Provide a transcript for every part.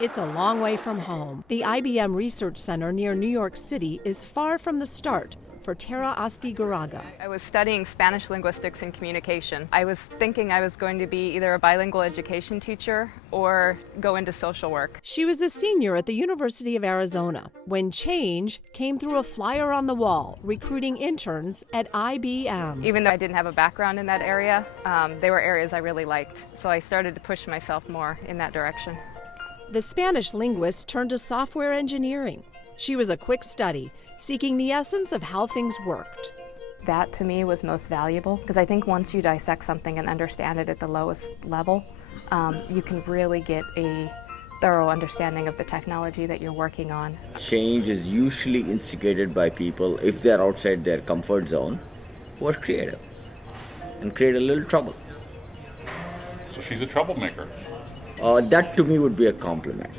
It's a long way from home. The IBM Research Center near New York City is far from the start for Tara Astigarraga. I was studying Spanish linguistics and communication. I was thinking I was going to be either a bilingual education teacher or go into social work. She was a senior at the University of Arizona when change came through a flyer on the wall recruiting interns at IBM. Even though I didn't have a background in that area, they were areas I really liked. So I started to push myself more in that direction. The Spanish linguist turned to software engineering. She was a quick study, seeking the essence of how things worked. That to me was most valuable because I think once you dissect something and understand it at the lowest level, you can really get a thorough understanding of the technology that you're working on. Change is usually instigated by people, if they're outside their comfort zone, who are creative and create a little trouble. So she's a troublemaker. That to me would be a compliment.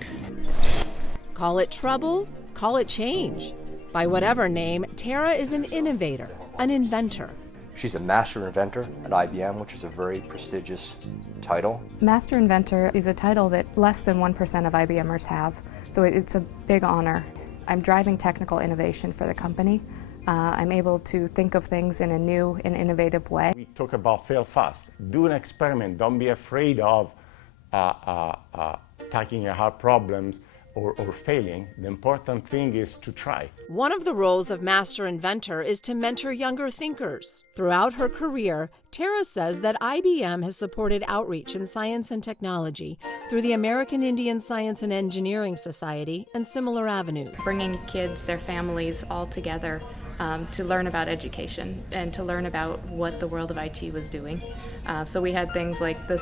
Call it trouble, call it change. By whatever name, Tara is an innovator, an inventor. She's a master inventor at IBM, which is a very prestigious title. Master Inventor is a title that less than 1% of IBMers have, so it's a big honor. I'm driving technical innovation for the company. I'm able to think of things in a new and innovative way. We talk about fail fast. Do an experiment. Don't be afraid of tackling hard problems or failing. The important thing is to try. One of the roles of Master Inventor is to mentor younger thinkers. Throughout her career, Tara says that IBM has supported outreach in science and technology through the American Indian Science and Engineering Society and similar avenues. Bringing kids, their families all together to learn about education and to learn about what the world of IT was doing. So we had things like the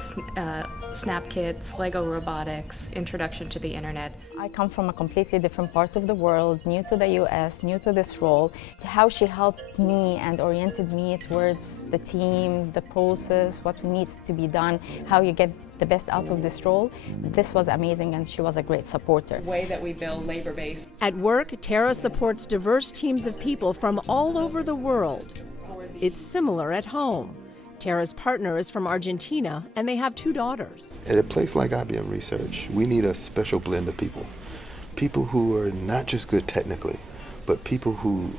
Snap Kits, Lego Robotics, Introduction to the Internet. I come from a completely different part of the world, new to the US, new to this role. How she helped me and oriented me towards the team, the process, what needs to be done, how you get the best out of this role. This was amazing and she was a great supporter. The way that we build labor-based. At work, Tara supports diverse teams of people from all over the world. It's similar at home. Tara's partner is from Argentina, and they have 2 daughters. At a place like IBM Research, we need a special blend of people. People who are not just good technically, but people who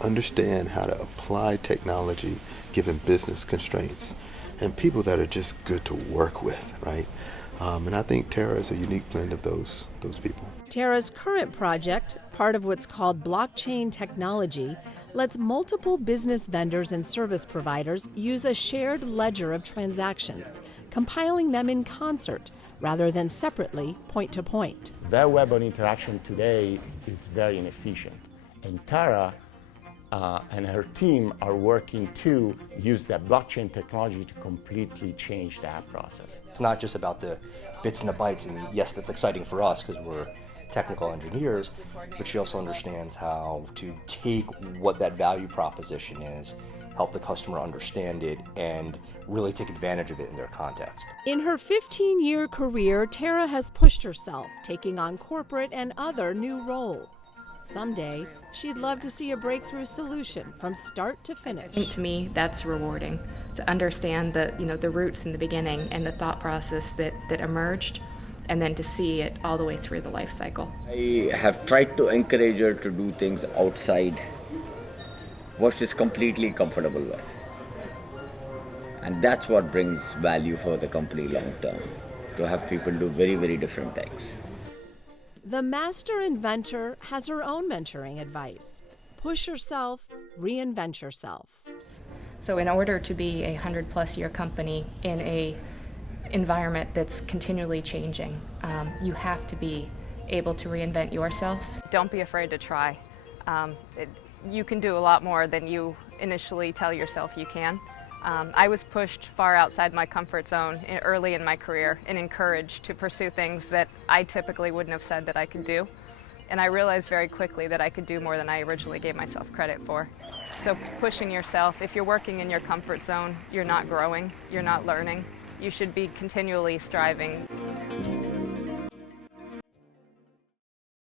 understand how to apply technology given business constraints, and people that are just good to work with, right? And I think Tara is a unique blend of those people. Tara's current project, part of what's called blockchain technology, lets multiple business vendors and service providers use a shared ledger of transactions, compiling them in concert rather than separately point to point. Their web of interaction today is very inefficient, and Tara and her team are working to use that blockchain technology to completely change that process. It's not just about the bits and the bytes, and yes, that's exciting for us because we're technical engineers, but she also understands how to take what that value proposition is, help the customer understand it, and really take advantage of it in their context. In her 15-year career, Tara has pushed herself, taking on corporate and other new roles. Someday, she'd love to see a breakthrough solution from start to finish. To me, that's rewarding, to understand the roots in the beginning and the thought process that emerged, and then to see it all the way through the life cycle. I have tried to encourage her to do things outside what she's completely comfortable with. And that's what brings value for the company long term, to have people do very, very different things. The Master Inventor has her own mentoring advice. Push yourself, reinvent yourself. So in order to be a 100+ year company in a environment that's continually changing, you have to be able to reinvent yourself. Don't be afraid to try. You can do a lot more than you initially tell yourself you can. I was pushed far outside my comfort zone early in my career and encouraged to pursue things that I typically wouldn't have said that I could do. And I realized very quickly that I could do more than I originally gave myself credit for. So pushing yourself, if you're working in your comfort zone, you're not growing, you're not learning. You should be continually striving.